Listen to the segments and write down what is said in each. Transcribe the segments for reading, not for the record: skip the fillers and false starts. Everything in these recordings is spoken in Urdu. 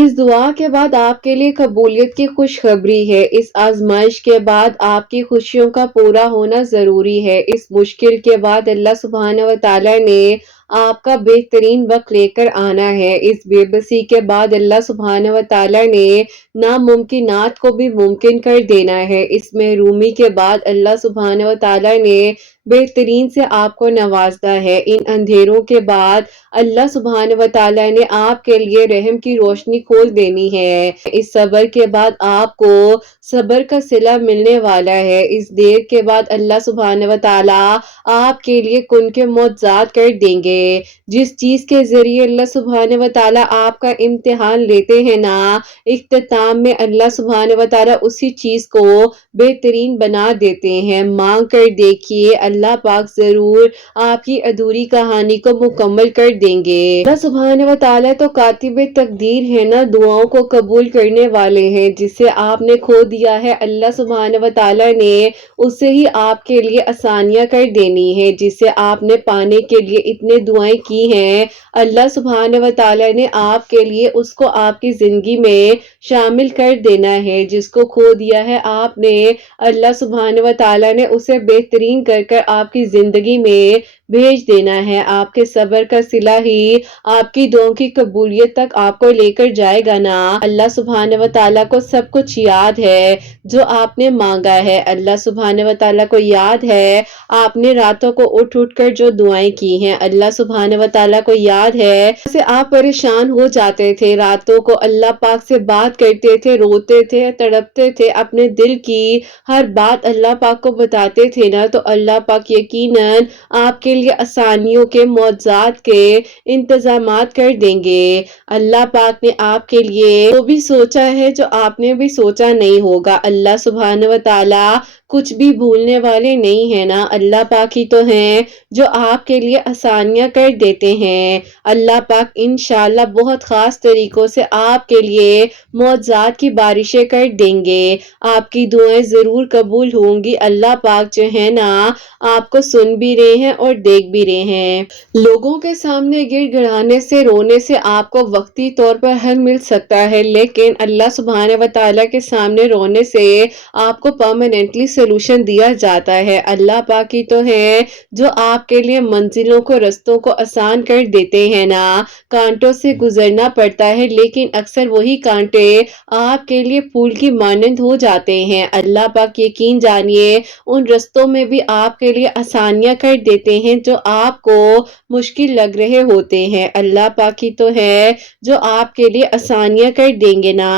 اس دعا کے بعد آپ کے لیے قبولیت کی خوشخبری ہے۔ اس آزمائش کے بعد آپ کی خوشیوں کا پورا ہونا ضروری ہے۔ اس مشکل کے بعد اللہ سبحانہ و تعالیٰ نے آپ کا بہترین وقت لے کر آنا ہے۔ اس بے بسی کے بعد اللہ سبحانہ و تعالیٰ نے ناممکنات کو بھی ممکن کر دینا ہے۔ اس محرومی کے بعد اللہ سبحانہ و تعالیٰ نے بہترین سے آپ کو نوازنا ہے۔ ان اندھیروں کے بعد اللہ سبحانہ و تعالیٰ نے آپ کے لیے رحم کی روشنی کھول دینی ہے۔ اس صبر کے بعد آپ کو صبر کا صلہ ملنے والا ہے۔ اس دیر کے بعد اللہ سبحانہ و تعالیٰ آپ کے لیے کن کے معجزات کر دیں گے۔ جس چیز کے ذریعے اللہ سبحانہ و تعالیٰ آپ کا امتحان لیتے ہیں نا، اختتام میں اللہ سبحانہ و تعالیٰ اسی چیز کو بہترین بنا دیتے ہیں۔ مانگ کر دیکھیے، اللہ پاک ضرور آپ کی ادھوری کہانی کو مکمل کر دیں گے۔ اللہ سبحانہ و تعالیٰ تو کاتب تقدیر ہے نا، دعاؤں کو قبول کرنے والے ہیں۔ جسے آپ نے کھو دیا ہے، اللہ سبحانہ و تعالیٰ نے اسے ہی آپ کے لیے آسانیاں کر دینی ہے۔ جسے آپ نے پانے کے لیے اتنے دعائیں کی ہیں، اللہ سبحانہ و تعالیٰ نے آپ کے لیے اس کو آپ کی زندگی میں شامل کر دینا ہے۔ جس کو کھو دیا ہے آپ نے، اللہ سبحانہ و تعالیٰ نے اسے بہترین کر کر آپ کی زندگی میں بھیج دینا ہے۔ آپ کے صبر کا صلہ ہی آپ کی دعاؤں کی قبولیت تک آپ کو لے کر جائے گا نا۔ اللہ سبحانہ و تعالیٰ کو سب کچھ یاد ہے جو آپ نے مانگا ہے۔ اللہ سبحانہ و تعالیٰ کو یاد ہے آپ نے راتوں کو اٹھ اٹھ کر جو دعائیں کی ہیں۔ اللہ سبحانہ و تعالیٰ کو یاد ہے جیسے آپ پریشان ہو جاتے تھے، راتوں کو اللہ پاک سے بات کرتے تھے، روتے تھے، تڑپتے تھے، اپنے دل کی ہر بات اللہ پاک کو بتاتے تھے نا، تو اللہ پاک یقیناً آپ کے لیے آسانیوں کے، معجزات کے انتظامات کر دیں گے۔ اللہ پاک نے آپ کے لیے وہ بھی سوچا ہے جو آپ نے بھی سوچا نہیں ہوگا۔ اللہ سبحانہ و تعالیٰ کچھ بھی بھولنے والے نہیں ہیں نا۔ اللہ پاک ہی تو ہیں جو آپ کے لیے آسانیاں کر دیتے ہیں۔ اللہ پاک انشاءاللہ بہت خاص طریقوں سے آپ کے لیے معجزات کی بارشیں کر دیں گے۔ آپ کی دعائیں ضرور قبول ہوں گی۔ اللہ پاک جو ہے نا، آپ کو سن بھی رہے ہیں اور دیکھ بھی رہے ہیں۔ لوگوں کے سامنے گڑ گڑانے سے، رونے سے آپ کو وقتی طور پر حل مل سکتا ہے، لیکن اللہ سبحانہ و تعالیٰ کے سامنے رونے سے آپ کو پرماننٹلی سولوشن دیا جاتا ہے۔ اللہ پاک ہی تو ہے جو آپ کے لیے منزلوں کو، رستوں کو آسان کر دیتے ہیں نا۔ کانٹوں سے گزرنا پڑتا ہے، لیکن اکثر وہی کانٹے آپ کے لیے پھول کی مانند ہو جاتے ہیں۔ اللہ پاک یقین جانیے ان رستوں میں بھی آپ کے لیے آسانیاں کر دیتے ہیں جو آپ کو مشکل لگ رہے ہوتے ہیں۔ اللہ پاک ہی تو ہے جو آپ کے لیے آسانیاں کر دیں گے نا۔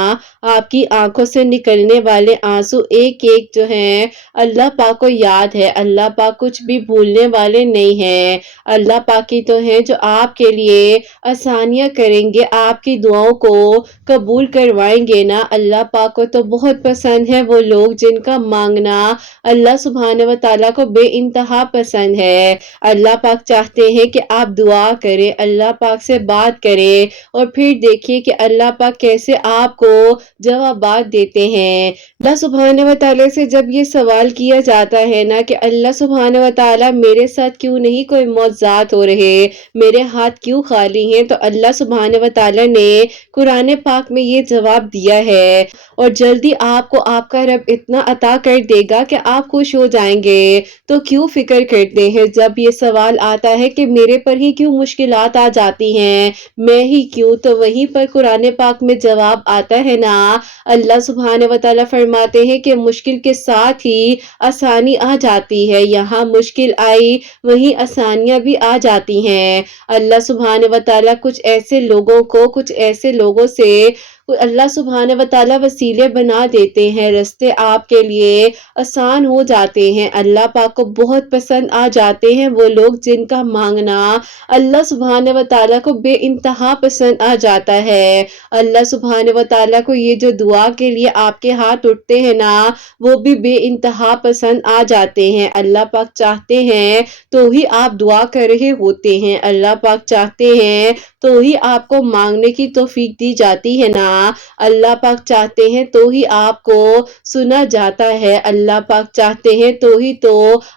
آپ کی آنکھوں سے نکلنے والے آنسو ایک ایک جو ہیں اللہ پاک کو یاد ہے۔ اللہ پاک کچھ بھی بھولنے والے نہیں ہیں۔ اللہ پاک ہی تو ہے جو آپ کے لیے آسانیاں کریں گے، آپ کی دعاؤں کو قبول کروائیں گے نا۔ اللہ پاک کو تو بہت پسند ہے وہ لوگ جن کا مانگنا اللہ سبحانہ و تعالیٰ کو بے انتہا پسند ہے۔ اللہ پاک چاہتے ہیں کہ آپ دعا کریں، اللہ پاک سے بات کریں، اور پھر دیکھیے کہ اللہ پاک کیسے آپ کو جوابات دیتے ہیں۔ اللہ سبحانہ و تعالیٰ سے جب یہ سوال کیا جاتا ہے نا کہ اللہ سبحانہ و تعالیٰ میرے ساتھ کیوں نہیں کوئی معجزات ہو رہے، میرے ہاتھ کیوں خالی ہیں، تو اللہ سبحانہ و تعالیٰ نے قرآن پاک میں یہ جواب دیا ہے، اور جلدی آپ کو آپ کا رب اتنا عطا کر دے گا کہ آپ خوش ہو جائیں گے۔ تو کیوں فکر کرتے ہیں جب یہ سوال آتا ہے کہ میرے پر ہی کیوں مشکلات آ جاتی ہیں، میں ہی کیوں، تو وہیں پر قرآن پاک میں جواب آتا ہے نا۔ اللہ سبحانہ و تعالیٰ فرماتے ہیں کہ مشکل کے ساتھ ہی آسانی آ جاتی ہے، یہاں مشکل آئی وہیں آسانیاں بھی آ جاتی ہیں۔ اللہ سبحانہ و تعالیٰ کچھ ایسے لوگوں کو، کچھ ایسے لوگوں سے اللہ سبحانہ و تعالیٰ وسیلے بنا دیتے ہیں، رستے آپ کے لیے آسان ہو جاتے ہیں۔ اللہ پاک کو بہت پسند آ جاتے ہیں وہ لوگ جن کا مانگنا اللہ سبحانہ و تعالیٰ کو بے انتہا پسند آ جاتا ہے۔ اللہ سبحانہ و تعالیٰ کو یہ جو دعا کے لیے آپ کے ہاتھ اٹھتے ہیں نا، وہ بھی بے انتہا پسند آ جاتے ہیں۔ اللہ پاک چاہتے ہیں تو ہی آپ دعا کر رہے ہوتے ہیں، اللہ پاک چاہتے ہیں تو ہی آپ کو مانگنے کی توفیق دی جاتی ہے نا۔ اللہ پاک چاہتے ہیں تو ہی آپ کو سنا جاتا ہے، اللہ پاک چاہتے ہیں تو ہی تو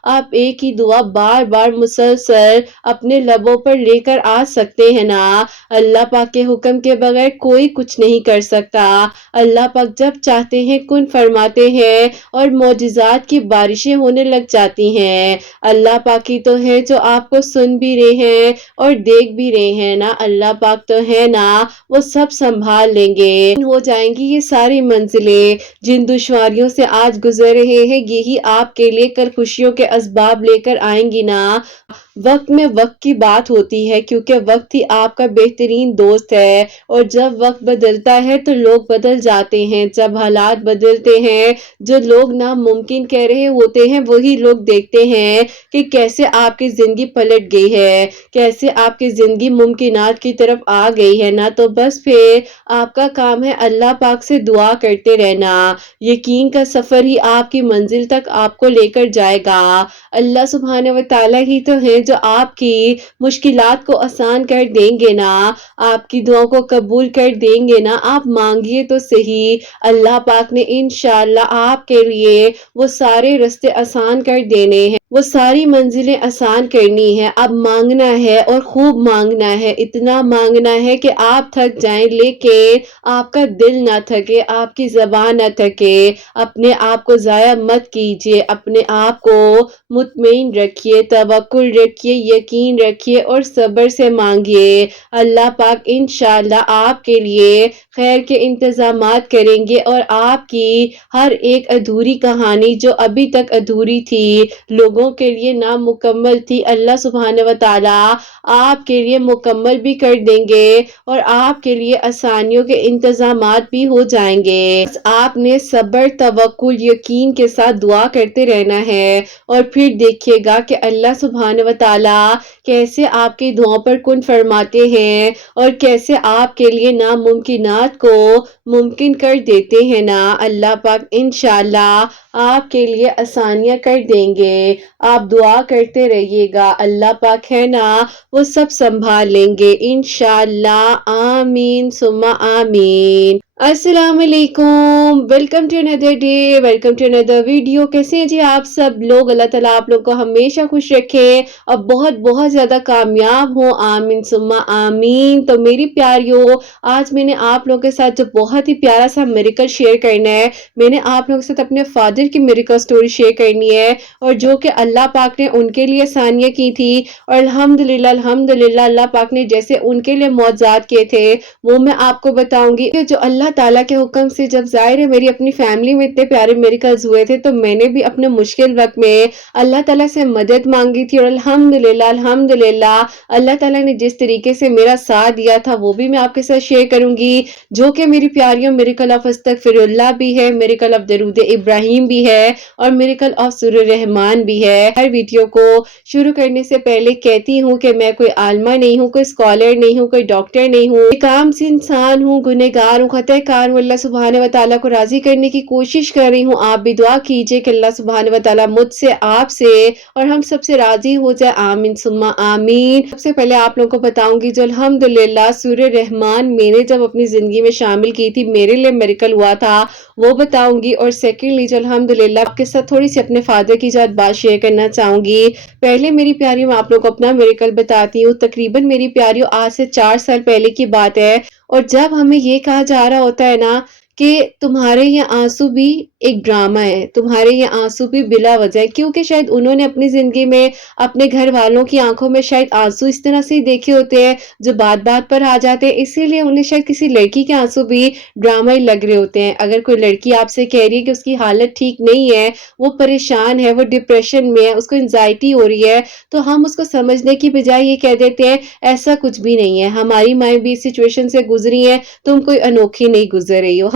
آپ ایک ہی دعا بار بار مسلسل اپنے لبوں پر لے کر آ سکتے ہیں نا۔ اللہ پاک کے حکم کے بغیر کوئی کچھ نہیں کر سکتا۔ اللہ پاک جب چاہتے ہیں کن فرماتے ہیں اور معجزات کی بارشیں ہونے لگ جاتی ہیں۔ اللہ پاک ہی تو ہے جو آپ کو سن بھی رہے ہیں اور دیکھ بھی رہے ہیں نا، اللہ پاک تو ہے نا، وہ سب سنبھال لیں گے۔ ہو جائیں گی یہ ساری منزلیں، جن دشواریوں سے آج گزر رہے ہیں یہی آپ کے لیے کل خوشیوں کے اسباب لے کر آئیں گی نا۔ وقت میں وقت کی بات ہوتی ہے، کیونکہ وقت ہی آپ کا بہترین دوست ہے، اور جب وقت بدلتا ہے تو لوگ بدل جاتے ہیں۔ جب حالات بدلتے ہیں، جو لوگ ناممکن کہہ رہے ہوتے ہیں وہی لوگ دیکھتے ہیں کہ کیسے آپ کی زندگی پلٹ گئی ہے، کیسے آپ کی زندگی ممکنات کی طرف آ گئی ہے نا۔ تو بس پھر آپ کا کام ہے اللہ پاک سے دعا کرتے رہنا، یقین کا سفر ہی آپ کی منزل تک آپ کو لے کر جائے گا۔ اللہ سبحانہ و تعالیٰ ہی تو ہے جو آپ کی مشکلات کو آسان کر دیں گے نا، آپ کی دعاؤں کو قبول کر دیں گے نا۔ آپ مانگیے تو صحیح، اللہ پاک نے انشاءاللہ آپ کے لیے وہ سارے راستے آسان کر دینے ہیں، وہ ساری منزلیں آسان کرنی ہے۔ اب مانگنا ہے اور خوب مانگنا ہے، اتنا مانگنا ہے کہ آپ تھک جائیں، لیکن آپ کا دل نہ تھکے، آپ کی زبان نہ تھکے۔ اپنے آپ کو ضائع مت کیجیے، اپنے آپ کو مطمئن رکھیے، توکل رکھیے، یقین رکھیے اور صبر سے مانگیے۔ اللہ پاک انشاءاللہ آپ کے لیے خیر کے انتظامات کریں گے، اور آپ کی ہر ایک ادھوری کہانی جو ابھی تک ادھوری تھی، لوگوں کے لیے نامکمل تھی، اللہ سبحانہ و تعالیٰ آپ کے لیے مکمل بھی کر دیں گے، اور آپ کے لیے آسانیوں کے انتظامات بھی ہو جائیں گے۔ بس آپ نے صبر، توکل، یقین کے ساتھ دعا کرتے رہنا ہے، اور پھر دیکھیے گا کہ اللہ سبحانہ و تعالیٰ کیسے آپ کی دعاؤں پر کن فرماتے ہیں، اور کیسے آپ کے لیے ناممکنات کو ممکن کر دیتے ہیں نا۔ اللہ پاک انشاءاللہ آپ کے لیے آسانیاں کر دیں گے۔ آپ دعا کرتے رہیے گا، اللہ پاک ہے نا، وہ سب سنبھال لیں گے انشاءاللہ۔ آمین ثم آمین۔ السلام علیکم، welcome to another day, welcome to another video. کیسے ہیں جی آپ سب لوگ؟ اللہ تعالیٰ آپ لوگ کو ہمیشہ خوش رکھے اور بہت بہت زیادہ کامیاب ہوں، آمین ثم آمین۔ تو میری پیاریوں، آج میں نے آپ لوگوں کے ساتھ جو بہت ہی پیارا سا میریکل شیئر کرنا ہے، میں نے آپ لوگوں کے ساتھ اپنے فادر کی میریکل سٹوری شیئر کرنی ہے، اور جو کہ اللہ پاک نے ان کے لیے آسانیاں کی تھی، اور الحمدللہ الحمدللہ اللہ پاک نے جیسے ان کے لیے معجزات کیے تھے وہ میں آپ کو بتاؤں گی، کہ جو اللہ تعالیٰ کے حکم سے جب ظاہر ہے میری اپنی فیملی میں اتنے پیارے میریکلز ہوئے تھے، تو میں نے بھی اپنے مشکل وقت میں اللہ تعالیٰ سے مدد مانگی تھی، اور الحمدللہ الحمدللہ اللہ تعالیٰ نے جس طریقے سے میرا ساتھ دیا تھا وہ بھی میں آپ کے ساتھ شیئر کروں گی، جو کہ میری پیاریوں میریکل آف استغفر اللہ بھی ہے، میریکل آف درود ابراہیم بھی ہے، اور میریکل آف سورہ رحمان بھی ہے۔ ہر ویڈیو کو شروع کرنے سے پہلے کہتی ہوں کہ میں کوئی عالمہ نہیں ہوں، کوئی اسکالر نہیں ہوں، کوئی ڈاکٹر نہیں ہوں، ایک عام سی انسان ہوں، گنہگار ہوں، خطا کار ہوں۔ اللہ سبحانہ و تعالیٰ کو راضی کرنے کی کوشش کر رہی ہوں۔ آپ بھی دعا کیجئے کہ اللہ سبحانہ و تعالیٰ مجھ سے، آپ سے اور ہم سب سے راضی ہو جائے، آمین ثم آمین۔ سب سے پہلے آپ لوگوں کو بتاؤں گی جو الحمدللہ سورہ رحمان میں نے جب اپنی زندگی میں شامل کی تھی، میرے لیے میریکل ہوا تھا، وہ بتاؤں گی، اور سیکنڈلی جو الحمدللہ آپ کے ساتھ تھوڑی سی اپنے فادر کی بات شیئر کرنا چاہوں گی۔ پہلے میری پیاریوں میں آپ لوگوں کو اپنا میریکل بتاتی ہوں۔ تقریباً میری پیاریوں آج سے 4 سال پہلے کی بات ہے، اور جب ہمیں یہ کہا جا رہا ہوتا ہے نا کہ تمہارے یہ آنسو بھی ایک ڈرامہ ہے، تمہارے یہ آنسو بھی بلا وجہ ہے، کیونکہ شاید انہوں نے اپنی زندگی میں اپنے گھر والوں کی آنکھوں میں شاید آنسو اس طرح سے دیکھے ہوتے ہیں جو بات بات پر آ جاتے ہیں، اسی لیے انہیں شاید کسی لڑکی کے آنسو بھی ڈرامہ ہی لگ رہے ہوتے ہیں۔ اگر کوئی لڑکی آپ سے کہہ رہی ہے کہ اس کی حالت ٹھیک نہیں ہے، وہ پریشان ہے، وہ ڈپریشن میں ہے، اس کو انزائٹی ہو رہی ہے، تو ہم اس کو سمجھنے کی بجائے یہ کہہ دیتے ہیں ایسا کچھ بھی نہیں ہے، ہماری مائیں بھی اس سچویشن سے گزری ہیں، تم کوئی انوکھی نہیں گزر رہی ہو،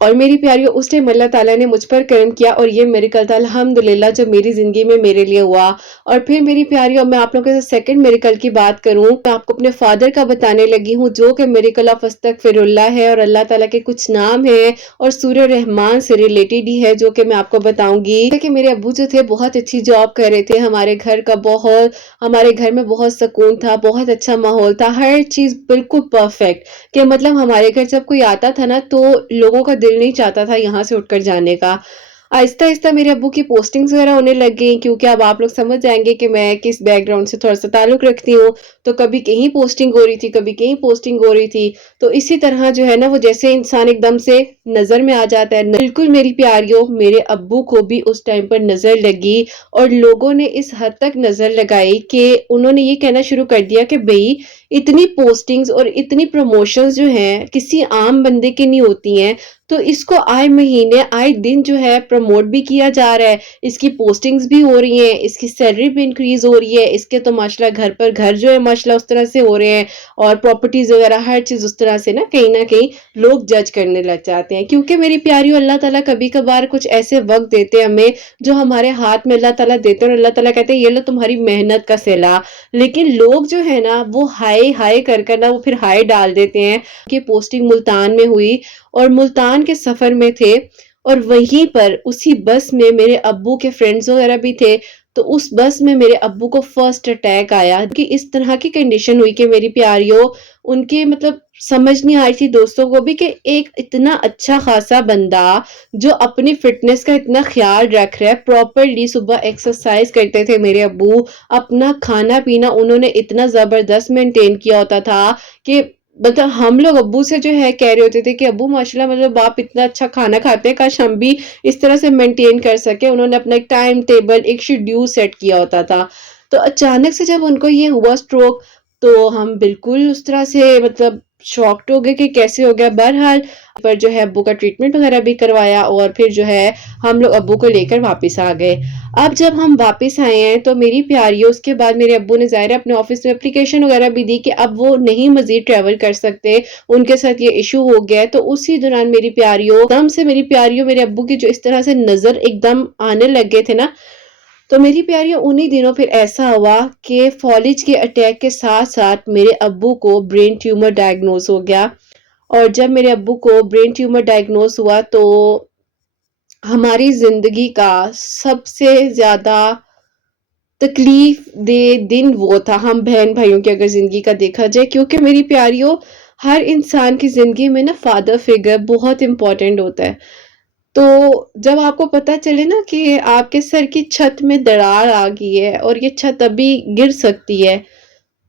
اور میری پیاریوں اس ٹائم اللہ تعالیٰ نے مجھ پر کرم کیا اور یہ میریکل تھا الحمدللہ جو میری زندگی میں میرے لیے ہوا۔ اور پھر میری پیاریوں میں آپ لوگوں کے ساتھ سیکنڈ میریکل کی بات کروں، میں آپ کو اپنے فادر کا بتانے لگی ہوں جو کہ میریکل آف استغفر اللہ ہے، اور اللہ تعالیٰ کے کچھ نام ہیں اور سورہ رحمان سے ریلیٹڈ ہی ہے جو کہ میں آپ کو بتاؤں گی کہ میرے ابو جو تھے بہت اچھی جاب کر رہے تھے، ہمارے گھر میں بہت سکون تھا، بہت اچھا ماحول تھا، ہر چیز بالکل پرفیکٹ، کہ مطلب ہمارے گھر جب کوئی آتا تھا نا تو لوگوں کا دل نہیں چاہتا تھا یہاں سے اٹھ کر جانے کا۔ آہستہ آہستہ میرے ابو کی پوسٹنگز وغیرہ ہونے لگ گئی، کیونکہ اب آپ لوگ سمجھ جائیں گے کہ میں کس بیک گراؤنڈ سے تھوڑا سا تعلق رکھتی ہوں، تو کبھی کہیں پوسٹنگ ہو رہی تھی، کبھی کہیں پوسٹنگ ہو رہی تھی، تو اسی طرح جو ہے نا وہ جیسے انسان ایک دم سے نظر میں آ جاتا ہے، بالکل میری پیاریوں میرے ابو کو بھی اس ٹائم پر نظر لگی، اور لوگوں نے اس حد تک نظر لگائی کہ انہوں نے یہ کہنا شروع کر دیا کہ بھئی اتنی پوسٹنگز اور اتنی پروموشنز جو ہیں کسی عام بندے کی نہیں ہوتی ہیں، تو اس کو آئے مہینے آئے دن جو ہے پروموٹ بھی کیا جا رہا ہے، اس کی پوسٹنگز بھی ہو رہی ہیں، اس کی سیلری بھی انکریز ہو رہی ہے، اس کے تو ماشاءاللہ گھر پر گھر جو ہے ماشاءاللہ اس طرح سے ہو رہے ہیں، اور پراپرٹیز وغیرہ ہر چیز اس طرح سے نہ کہیں لوگ جج کرنے لگ جاتے ہیں، کیونکہ میری پیاریوں اللہ تعالیٰ کبھی کبھار کچھ ایسے وقت دیتے ہیں ہمیں جو ہمارے ہاتھ میں اللہ تعالیٰ دیتے ہیں، اور اللہ تعالیٰ کہتے ہیں یہ لو تمہاری محنت کا صلہ، لیکن لوگ جو ہے نا وہ ہائے ہائے کر نا وہ پھر ہائے ڈال دیتے ہیں کہ پوسٹنگ ملتان میں ہوئی، اور ملتان کے سفر میں تھے، اور وہیں پر اسی بس میں میرے ابو کے فرینڈز وغیرہ بھی تھے، تو اس بس میں میرے ابو کو فرسٹ اٹیک آیا کہ اس طرح کی کنڈیشن ہوئی کہ میری پیاریوں ان کے مطلب سمجھ نہیں آئی تھی دوستوں کو بھی کہ ایک اتنا اچھا خاصا بندہ جو اپنی فٹنس کا اتنا خیال رکھ رہا ہے، پراپرلی صبح ایکسرسائز کرتے تھے میرے ابو، اپنا کھانا پینا انہوں نے اتنا زبردست مینٹین کیا ہوتا تھا کہ مطلب ہم لوگ ابو سے جو ہے کہہ رہے ہوتے تھے کہ ابو ماشاءاللہ مطلب آپ اتنا اچھا کھانا کھاتے ہیں، کاش ہم بھی اس طرح سے مینٹین کر سکے۔ انہوں نے اپنا ایک ٹائم ٹیبل ایک شیڈیول سیٹ کیا ہوتا تھا، تو اچانک سے جب ان کو یہ ہوا سٹروک تو ہم بالکل اس طرح سے مطلب شاکڈ ہو گئے کہ کیسے ہو گیا۔ بہرحال پر جو ہے ابو کا ٹریٹمنٹ وغیرہ بھی کروایا، اور پھر جو ہے ہم لوگ ابو کو لے کر واپس آ گئے۔ اب جب ہم واپس آئے ہیں تو میری پیاریوں اس کے بعد میرے ابو نے ظاہر اپنے آفس میں اپلیکیشن وغیرہ بھی دی کہ اب وہ نہیں مزید ٹریول کر سکتے، ان کے ساتھ یہ ایشو ہو گیا ہے، تو اسی دوران میری پیاریوں میرے ابو کی جو اس طرح سے نظر ایک دم آنے لگ گئے تھے نا، تو میری پیاریوں انہی دنوں پھر ایسا ہوا کہ فالج کے اٹیک کے ساتھ ساتھ میرے ابو کو برین ٹیومر ڈائگنوز ہو گیا، اور جب میرے ابو کو برین ٹیومر ڈائگنوز ہوا تو ہماری زندگی کا سب سے زیادہ تکلیف دہ دن وہ تھا، ہم بہن بھائیوں کی اگر زندگی کا دیکھا جائے، کیونکہ میری پیاریوں ہر انسان کی زندگی میں نا فادر فگر بہت امپورٹنٹ ہوتا ہے، تو جب آپ کو پتا چلے نا کہ آپ کے سر کی چھت میں دراڑ آ گئی ہے اور یہ چھت ابھی گر سکتی ہے،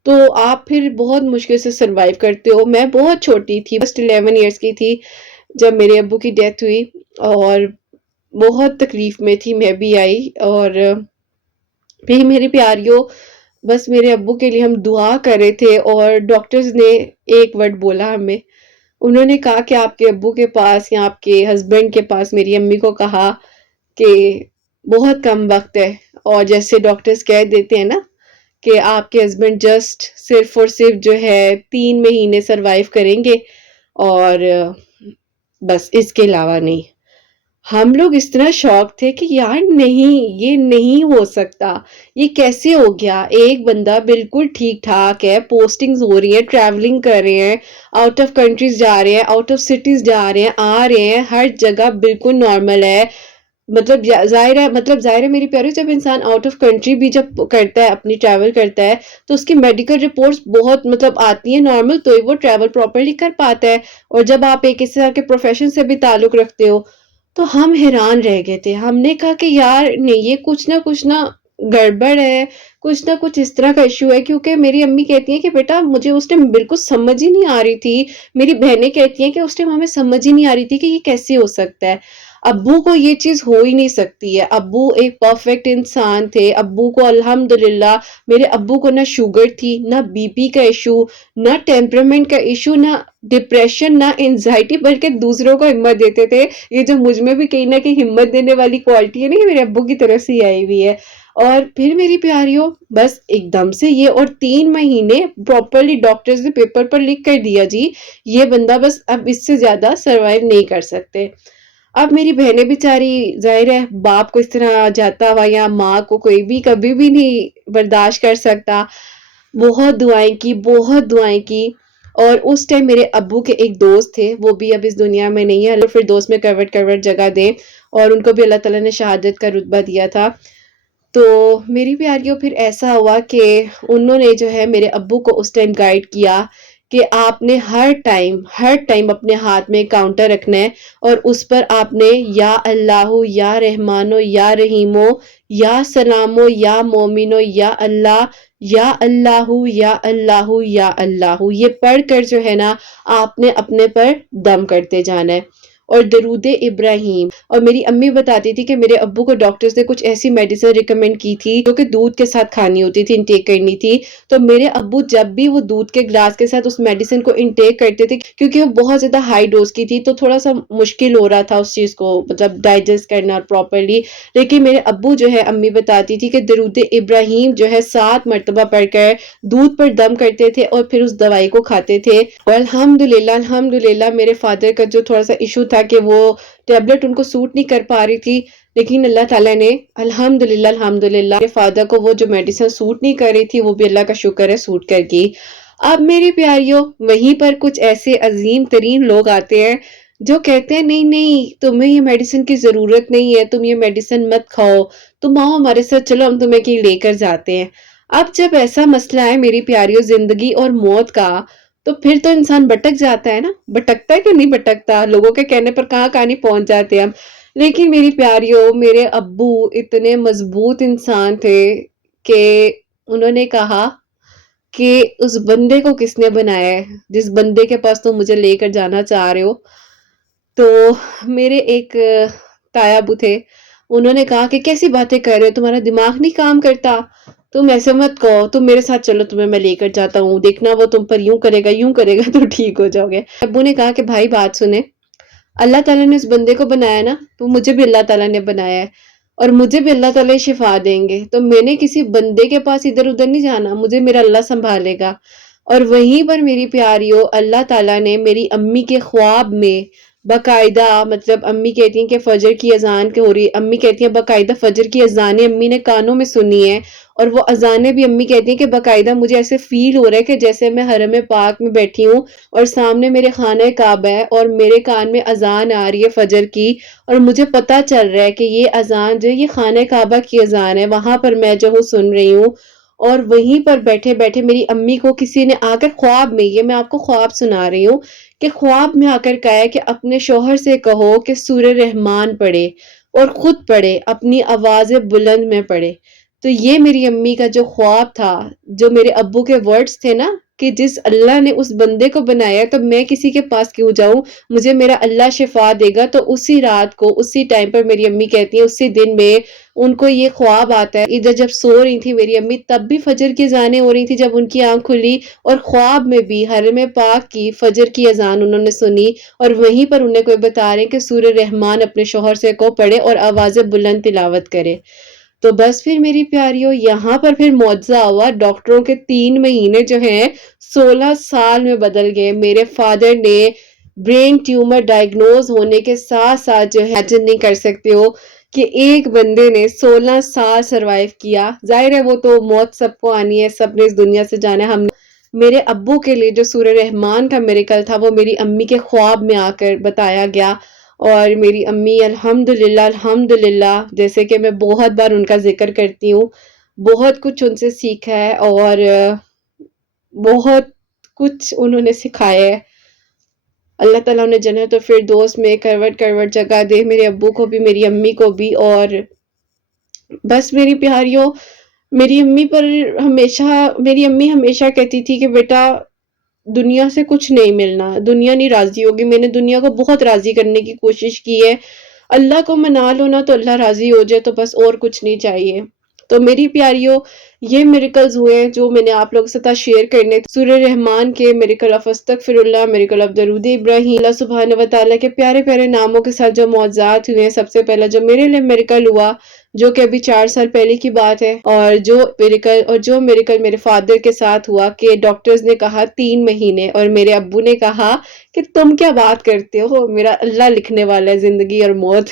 تو آپ پھر بہت مشکل سے سروائیو کرتے ہو۔ میں بہت چھوٹی تھی، بس 11 ایئرس کی تھی جب میرے ابو کی ڈیتھ ہوئی، اور بہت تکلیف میں تھی میں بھی آئی، اور پھر میری پیاریوں بس میرے ابو کے لیے ہم دعا کر رہے تھے، اور ڈاکٹرز نے ایک ورڈ بولا ہمیں، انہوں نے کہا کہ آپ کے ابو کے پاس یا آپ کے ہسبینڈ کے پاس، میری امی کو کہا کہ بہت کم وقت ہے، اور جیسے ڈاکٹرز کہہ دیتے ہیں نا کہ آپ کے ہسبینڈ جسٹ صرف اور صرف جو ہے 3 مہینے سروائیو کریں گے، اور بس اس کے علاوہ نہیں۔ ہم لوگ اس طرح شوق تھے کہ یار نہیں، یہ نہیں ہو سکتا، یہ کیسے ہو گیا، ایک بندہ بالکل ٹھیک ٹھاک ہے، پوسٹنگز ہو رہی ہیں، ٹریولنگ کر رہے ہیں، آؤٹ آف کنٹریز جا رہے ہیں، آؤٹ آف سٹیز جا رہے ہیں، آ رہے ہیں، ہر جگہ بالکل نارمل ہے، مطلب ظاہر ہے میری پیاری، جب انسان آؤٹ آف کنٹری بھی جب کرتا ہے، اپنی ٹریول کرتا ہے، تو اس کی میڈیکل رپورٹس بہت مطلب آتی ہیں نارمل، تو وہ ٹریول پراپرلی کر پاتا ہے، اور جب آپ ایک اس طرح کے پروفیشن سے بھی تعلق رکھتے ہو، تو ہم حیران رہ گئے تھے۔ ہم نے کہا کہ یار نہیں، یہ کچھ نہ گڑبڑ ہے، کچھ نہ کچھ اس طرح کا ایشو ہے، کیونکہ میری امی کہتی ہیں کہ بیٹا مجھے اس ٹائم بالکل سمجھ ہی نہیں آ رہی تھی، میری بہنیں کہتی ہیں کہ اس ٹائم ہمیں سمجھ ہی نہیں آ رہی تھی کہ یہ کیسے ہو سکتا ہے، ابو کو یہ چیز ہو ہی نہیں سکتی ہے، ابو ایک پرفیکٹ انسان تھے، ابو کو الحمدللہ، میرے ابو کو نہ شوگر تھی، نہ بی پی کا ایشو، نہ ٹیمپرامنٹ کا ایشو، نہ ڈپریشن، نہ انزائٹی، بلکہ دوسروں کو ہمت دیتے تھے۔ یہ جو مجھ میں بھی کہیں نہ کہیں ہمت دینے والی کوالٹی ہے نا، یہ میرے ابو کی طرف سے ہی آئی ہوئی ہے، اور پھر میری پیاریوں بس ایک دم سے یہ، اور 3 مہینے پراپرلی ڈاکٹرز نے پیپر پر لکھ کر دیا جی یہ بندہ بس اب اس سے زیادہ سروائیو نہیں کر سکتے۔ اب میری بہنیں بیچاری، ظاہر ہے باپ کو اس طرح جاتا ہوا یا ماں کو کوئی بھی کبھی بھی نہیں برداشت کر سکتا، بہت دعائیں کی، بہت دعائیں کی۔ اور اس ٹائم میرے ابو کے ایک دوست تھے، وہ بھی اب اس دنیا میں نہیں ہے، اللہ پھر دوست میں کروٹ کروٹ جگہ دے، اور ان کو بھی اللہ تعالیٰ نے شہادت کا رتبہ دیا تھا۔ تو میری پیاریوں پھر ایسا ہوا کہ انہوں نے جو ہے میرے ابو کو اس ٹائم گائیڈ کیا کہ آپ نے ہر ٹائم اپنے ہاتھ میں کاؤنٹر رکھنا ہے، اور اس پر آپ نے یا اللہ یا رحمانو یا رحیمو یا سلامو یا مومنو یا اللہ یا اللہ یا اللہ یا اللہ، یہ پڑھ کر جو ہے نا آپ نے اپنے پر دم کرتے جانا ہے، اور درود ابراہیم۔ اور میری امی بتاتی تھی کہ میرے ابو کو ڈاکٹرز نے کچھ ایسی میڈیسن ریکمینڈ کی تھی جو کہ دودھ کے ساتھ کھانی ہوتی تھی، انٹیک کرنی تھی، تو میرے ابو جب بھی وہ دودھ کے گلاس کے ساتھ اس میڈیسن کو انٹیک کرتے تھے، کیونکہ وہ بہت زیادہ ہائی ڈوز کی تھی تو تھوڑا سا مشکل ہو رہا تھا اس چیز کو مطلب ڈائجسٹ کرنا پراپرلی، لیکن میرے ابو جو ہے، امی بتاتی تھی کہ درود ابراہیم جو ہے 7 مرتبہ پڑھ کر دودھ پر دم کرتے تھے اور پھر اس دوائی کو کھاتے تھے۔ اور الحمدللہ میرے فادر کا جو تھوڑا سا ایشو تھا کہ وہ ٹیبلٹ ان کو سوٹ نہیں کر پا رہی تھی، لیکن اللہ تعالیٰ نے الحمدللہ میرے فادر کو وہ جو میڈیسن سوٹ نہیں کر رہی تھی وہ بھی اللہ کا شکر ہے سوٹ کر گئی۔ اب میری پیاریوں وہیں پر کچھ ایسے عظیم ترین لوگ آتے ہیں جو کہتے ہیں نہیں تمہیں یہ میڈیسن کی ضرورت نہیں ہے، تم یہ میڈیسن مت کھاؤ، تم آؤ ہمارے ساتھ، چلو ہم تمہیں کہیں لے کر جاتے ہیں۔ اب جب ایسا مسئلہ ہے میری پیاریوں زندگی اور موت کا، تو پھر تو انسان بھٹک جاتا ہے نا، بھٹکتا ہے کہ نہیں بھٹکتا، لوگوں کے کہنے پر کہاں کہاں نہیں پہنچ جاتے ہم۔ لیکن میری پیاریوں میرے ابو اتنے مضبوط انسان تھے کہ انہوں نے کہا کہ اس بندے کو کس نے بنایا ہے جس بندے کے پاس تم مجھے لے کر جانا چاہ رہے ہو۔ تو میرے ایک تایا ابو تھے، انہوں نے کہا کہ کیسی باتیں کر رہے ہو، تمہارا دماغ نہیں کام کرتا، تم ایسے مت کہو، تم میرے ساتھ چلو، تمہیں میں لے کر جاتا ہوں، دیکھنا وہ تم پر یوں کرے گا تو ٹھیک ہو جاؤ گے۔ ابو نے کہا کہ بھائی بات سنیں، اللہ تعالیٰ نے اس بندے کو بنایا نا، تو مجھے بھی اللہ تعالیٰ نے بنایا ہے، اور مجھے بھی اللہ تعالیٰ شفا دیں گے، تو میں نے کسی بندے کے پاس ادھر ادھر نہیں جانا، مجھے میرا اللہ سنبھالے گا۔ اور وہیں پر میری پیاریوں اللہ تعالیٰ نے میری امی کے خواب میں باقاعدہ، مطلب امی کہتی ہیں کہ فجر کی اذان ہو رہی، امی کہتی ہیں باقاعدہ فجر کی اذانیں امی نے کانوں میں سنی ہے، اور وہ اذانیں بھی امی کہتی ہیں کہ باقاعدہ مجھے ایسے فیل ہو رہا ہے کہ جیسے میں حرم پاک میں بیٹھی ہوں اور سامنے میرے خانہ کعبہ ہے اور میرے کان میں اذان آ رہی ہے فجر کی، اور مجھے پتا چل رہا ہے کہ یہ اذان جو یہ خانہ کعبہ کی اذان ہے، وہاں پر میں جو ہوں سن رہی ہوں۔ اور وہیں پر بیٹھے بیٹھے میری امی کو کسی نے آ کر خواب میں، یہ میں آپ کو خواب سنا رہی ہوں، کہ خواب میں آ کر کہا ہے کہ اپنے شوہر سے کہو کہ سورہ رحمان پڑھے اور خود پڑھے، اپنی آواز بلند میں پڑھے۔ تو یہ میری امی کا جو خواب تھا، جو میرے ابو کے ورڈز تھے نا کہ جس اللہ نے اس بندے کو بنایا تو میں کسی کے پاس کیوں جاؤں، مجھے میرا اللہ شفا دے گا، تو اسی رات کو اسی ٹائم پر میری امی کہتی ہیں اسی دن میں ان کو یہ خواب آتا ہے۔ ادھر جب سو رہی تھی میری امی تب بھی فجر کی اذانیں ہو رہی تھی جب ان کی آنکھ کھلی، اور خواب میں بھی حرم پاک کی فجر کی اذان انہوں نے سنی، اور وہیں پر انہیں کوئی بتا رہے کہ سورہ رحمان اپنے شوہر سے کو پڑھے اور آواز بلند تلاوت کرے۔ تو بس پھر میری پیاریوں یہاں پر پھر معجزہ ہوا، ڈاکٹروں کے 3 مہینے جو ہیں 16 سال میں بدل گئے۔ میرے فادر نے برین ٹیومر ڈائگنوز ہونے کے ساتھ ساتھ جو ہے امیجن نہیں کر سکتے ہو کہ ایک بندے نے 16 سال سروائیو کیا۔ ظاہر ہے وہ تو موت سب کو آنی ہے، سب نے اس دنیا سے جانا ہے۔ میرے ابو کے لیے جو سورہ رحمان کا میریکل تھا وہ میری امی کے خواب میں آ کر بتایا گیا، اور میری امی الحمدللہ جیسے کہ میں بہت بار ان کا ذکر کرتی ہوں، بہت کچھ ان سے سیکھا ہے اور بہت کچھ انہوں نے سکھایا ہے۔ اللہ تعالیٰ نے جنت الفردوس میں کروٹ کروٹ جگہ دے میرے ابو کو بھی میری امی کو بھی۔ اور بس میری پیاریوں میری امی ہمیشہ کہتی تھی کہ بیٹا دنیا سے کچھ نہیں ملنا، دنیا نہیں راضی ہوگی۔ میں نے دنیا کو بہت راضی کرنے کی کوشش کی ہے، اللہ کو منا لو نا تو اللہ راضی ہو جائے، تو بس اور کچھ نہیں چاہیے۔ تو میری پیاریوں یہ میریکلز ہوئے ہیں جو میں نے آپ لوگوں کے ساتھ شیئر کرنے تھے۔ سورہ رحمان کے میریکل آف استغفراللہ، میریکل آف درود ابراہیم، اللہ سبحانہ وتعالیٰ کے پیارے پیارے ناموں کے ساتھ جو معجزات ہوئے ہیں۔ سب سے پہلا جو میرے لیے میریکل ہوا، جو کہ ابھی 4 سال پہلے کی بات ہے، اور جو میریکل میرے فادر کے ساتھ ہوا کہ ڈاکٹرز نے کہا 3 مہینے، اور میرے ابو نے کہا کہ تم کیا بات کرتے ہو، میرا اللہ لکھنے والا ہے زندگی اور موت۔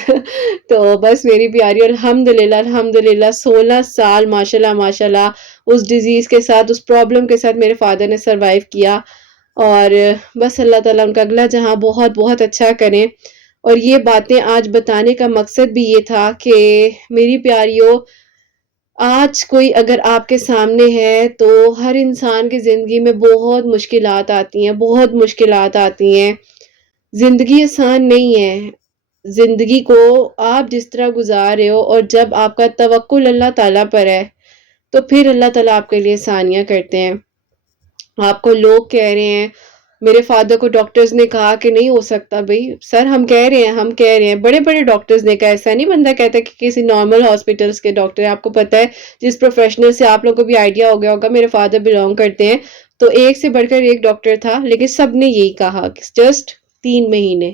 تو بس میری پیاری، الحمدللہ الحمدللہ 16 سال ماشاءاللہ ماشاءاللہ اس ڈیزیز کے ساتھ، اس پرابلم کے ساتھ میرے فادر نے سروائیو کیا، اور بس اللہ تعالیٰ ان کا اگلا جہاں بہت بہت اچھا کریں۔ اور یہ باتیں آج بتانے کا مقصد بھی یہ تھا کہ میری پیاریوں، آج کوئی اگر آپ کے سامنے ہے تو ہر انسان کی زندگی میں بہت مشکلات آتی ہیں، بہت مشکلات آتی ہیں۔ زندگی آسان نہیں ہے۔ زندگی کو آپ جس طرح گزار رہے ہو، اور جب آپ کا توکل اللہ تعالیٰ پر ہے تو پھر اللہ تعالیٰ آپ کے لیے آسانیاں کرتے ہیں۔ آپ کو لوگ کہہ رہے ہیں، میرے فادر کو ڈاکٹرز نے کہا کہ نہیں ہو سکتا، بھئی سر ہم کہہ رہے ہیں، بڑے بڑے ڈاکٹرز نے کہا، ایسا نہیں بندہ کہتا کہ کسی نارمل ہاسپٹلز کے ڈاکٹر ہیں۔ آپ کو پتہ ہے جس پروفیشنل سے آپ لوگوں کو بھی آئیڈیا ہو گیا ہوگا، میرے فادر بلانگ کرتے ہیں، تو ایک سے بڑھ کر ایک ڈاکٹر تھا، لیکن سب نے یہی کہا کہ جسٹ 3 مہینے،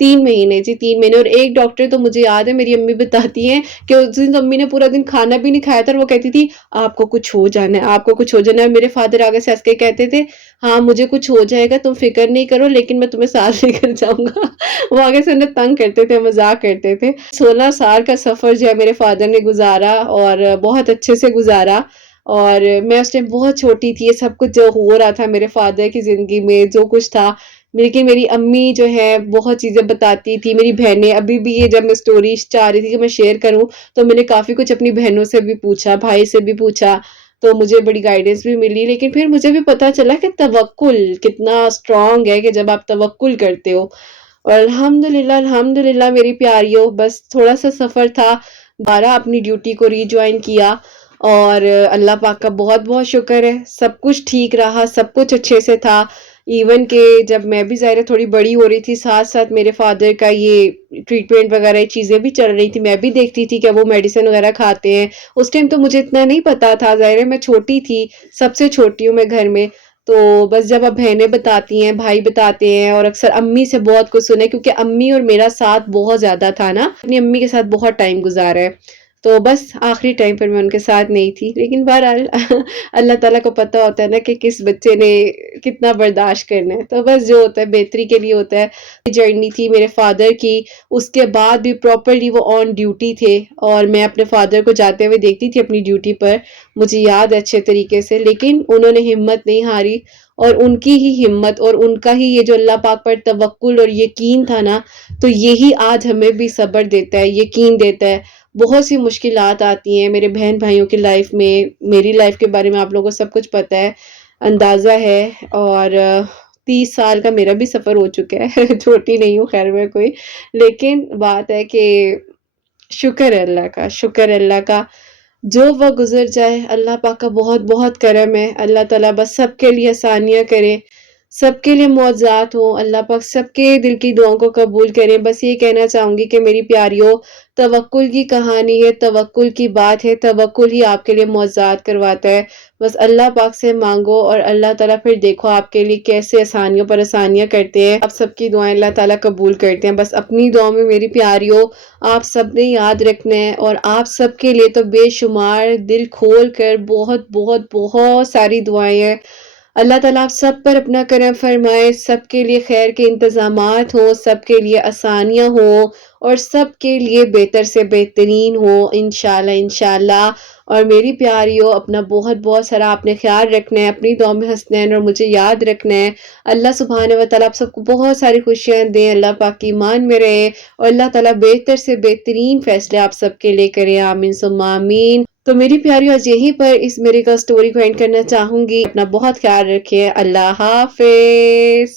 3 مہینے جی 3 مہینے۔ اور ایک ڈاکٹر تو مجھے یاد ہے، میری امی بتاتی ہیں کہ اس دن امی نے پورا دن کھانا بھی نہیں کھایا تھا، اور وہ کہتی تھی آپ کو کچھ ہو جانا ہے، آپ کو کچھ ہو جانا ہے۔ میرے فادر آگے سے ہنس کے کہتے تھے ہاں مجھے کچھ ہو جائے گا، تم فکر نہیں کرو، لیکن میں تمہیں ساتھ لے کر جاؤں گا۔ وہ آگے سے انہیں تنگ کرتے تھے، مذاق کرتے تھے۔ 16 سال کا سفر جو ہے میرے فادر نے گزارا، اور بہت اچھے سے گزارا، اور میں اس ٹائم بہت چھوٹی تھی۔ یہ سب کچھ جو ہو رہا تھا میرے فادر کی زندگی میں، جو کچھ تھا، لیکن میری امی جو ہے بہت چیزیں بتاتی تھی، میری بہنیں ابھی بھی، یہ جب میں سٹوری چاہ رہی تھی کہ میں شیئر کروں تو میں نے کافی کچھ اپنی بہنوں سے بھی پوچھا، بھائی سے بھی پوچھا، تو مجھے بڑی گائیڈنس بھی ملی۔ لیکن پھر مجھے بھی پتا چلا کہ توکل کتنا اسٹرانگ ہے، کہ جب آپ توکل کرتے ہو۔ اور الحمدللہ الحمدللہ میری پیاریوں، بس تھوڑا سا سفر تھا، دوبارہ اپنی ڈیوٹی کو ری جوائن کیا، اور اللہ پاک کا بہت بہت شکر ہے، سب کچھ ٹھیک رہا، سب کچھ اچھے سے تھا۔ ایون کہ جب میں بھی ظاہر ہے تھوڑی بڑی ہو رہی تھی، ساتھ ساتھ میرے فادر کا یہ ٹریٹمنٹ وغیرہ یہ چیزیں بھی چل رہی تھی، میں بھی دیکھتی تھی کہ وہ میڈیسن وغیرہ کھاتے ہیں۔ اس ٹائم تو مجھے اتنا نہیں پتا تھا، ظاہر ہے میں چھوٹی تھی، سب سے چھوٹی ہوں میں گھر میں، تو بس جب اب بہنیں بتاتی ہیں، بھائی بتاتے ہیں، اور اکثر امی سے بہت کچھ سنے، کیونکہ امی اور میرا ساتھ بہت زیادہ تھا نا، اپنی امی کے ساتھ بہت ٹائم گزارا ہے، تو بس آخری ٹائم پر میں ان کے ساتھ نہیں تھی، لیکن بہرحال اللہ تعالیٰ کو پتہ ہوتا ہے نا کہ کس بچے نے کتنا برداشت کرنا ہے، تو بس جو ہوتا ہے بہتری کے لیے ہوتا ہے۔ جرنی تھی میرے فادر کی، اس کے بعد بھی پراپرلی وہ آن ڈیوٹی تھے، اور میں اپنے فادر کو جاتے ہوئے دیکھتی تھی اپنی ڈیوٹی پر، مجھے یاد ہے اچھے طریقے سے، لیکن انہوں نے ہمت نہیں ہاری، اور ان کی ہی ہمت اور ان کا ہی یہ جو اللہ پاک پر توکل اور یقین تھا نا، تو یہی آج ہمیں بھی صبر دیتا ہے، یقین دیتا ہے۔ بہت سی مشکلات آتی ہیں میرے بہن بھائیوں کی لائف میں، میری لائف کے بارے میں آپ لوگوں کو سب کچھ پتہ ہے، اندازہ ہے، اور 30 سال کا میرا بھی سفر ہو چکا ہے، چھوٹی نہیں ہوں خیر میں کوئی، لیکن بات ہے کہ شکر ہے اللہ کا، شکر ہے اللہ کا، جو وہ گزر جائے اللہ پاک کا بہت بہت کرم ہے۔ اللہ تعالیٰ بس سب کے لیے آسانیاں کرے، سب کے لیے معجزات ہوں، اللہ پاک سب کے دل کی دعاؤں کو قبول کریں۔ بس یہ کہنا چاہوں گی کہ میری پیاریوں، توکل کی کہانی ہے، توکل کی بات ہے، توکل ہی آپ کے لیے معجزات کرواتا ہے۔ بس اللہ پاک سے مانگو، اور اللہ تعالیٰ پھر دیکھو آپ کے لیے کیسے آسانیوں پر آسانیاں کرتے ہیں۔ آپ سب کی دعائیں اللہ تعالیٰ قبول کرتے ہیں۔ بس اپنی دعاؤں میں میری پیاریوں آپ سب نے یاد رکھنا ہے، اور آپ سب کے لیے تو بے شمار دل کھول کر بہت بہت بہت ساری دعائیں ہیں۔ اللہ تعالیٰ آپ سب پر اپنا کرم فرمائے، سب کے لیے خیر کے انتظامات ہوں، سب کے لیے آسانیاں ہوں، اور سب کے لیے بہتر سے بہترین ہو، انشاءاللہ انشاءاللہ۔ اور میری پیاریوں، اپنا بہت بہت سارا آپ نے خیال رکھنا ہے، اپنی دعا میں حسنین اور مجھے یاد رکھنا ہے۔ اللہ سبحانہ و تعالیٰ آپ سب کو بہت ساری خوشیاں دیں، اللہ پاک کی ایمان میں رہے، اور اللہ تعالیٰ بہتر سے بہترین فیصلے آپ سب کے لیے کریں، آمین ثم آمین۔ تو میری پیاری آج یہیں پر اس میری کا سٹوری کو اینڈ کرنا چاہوں گی۔ اپنا بہت خیال رکھیں، اللہ حافظ۔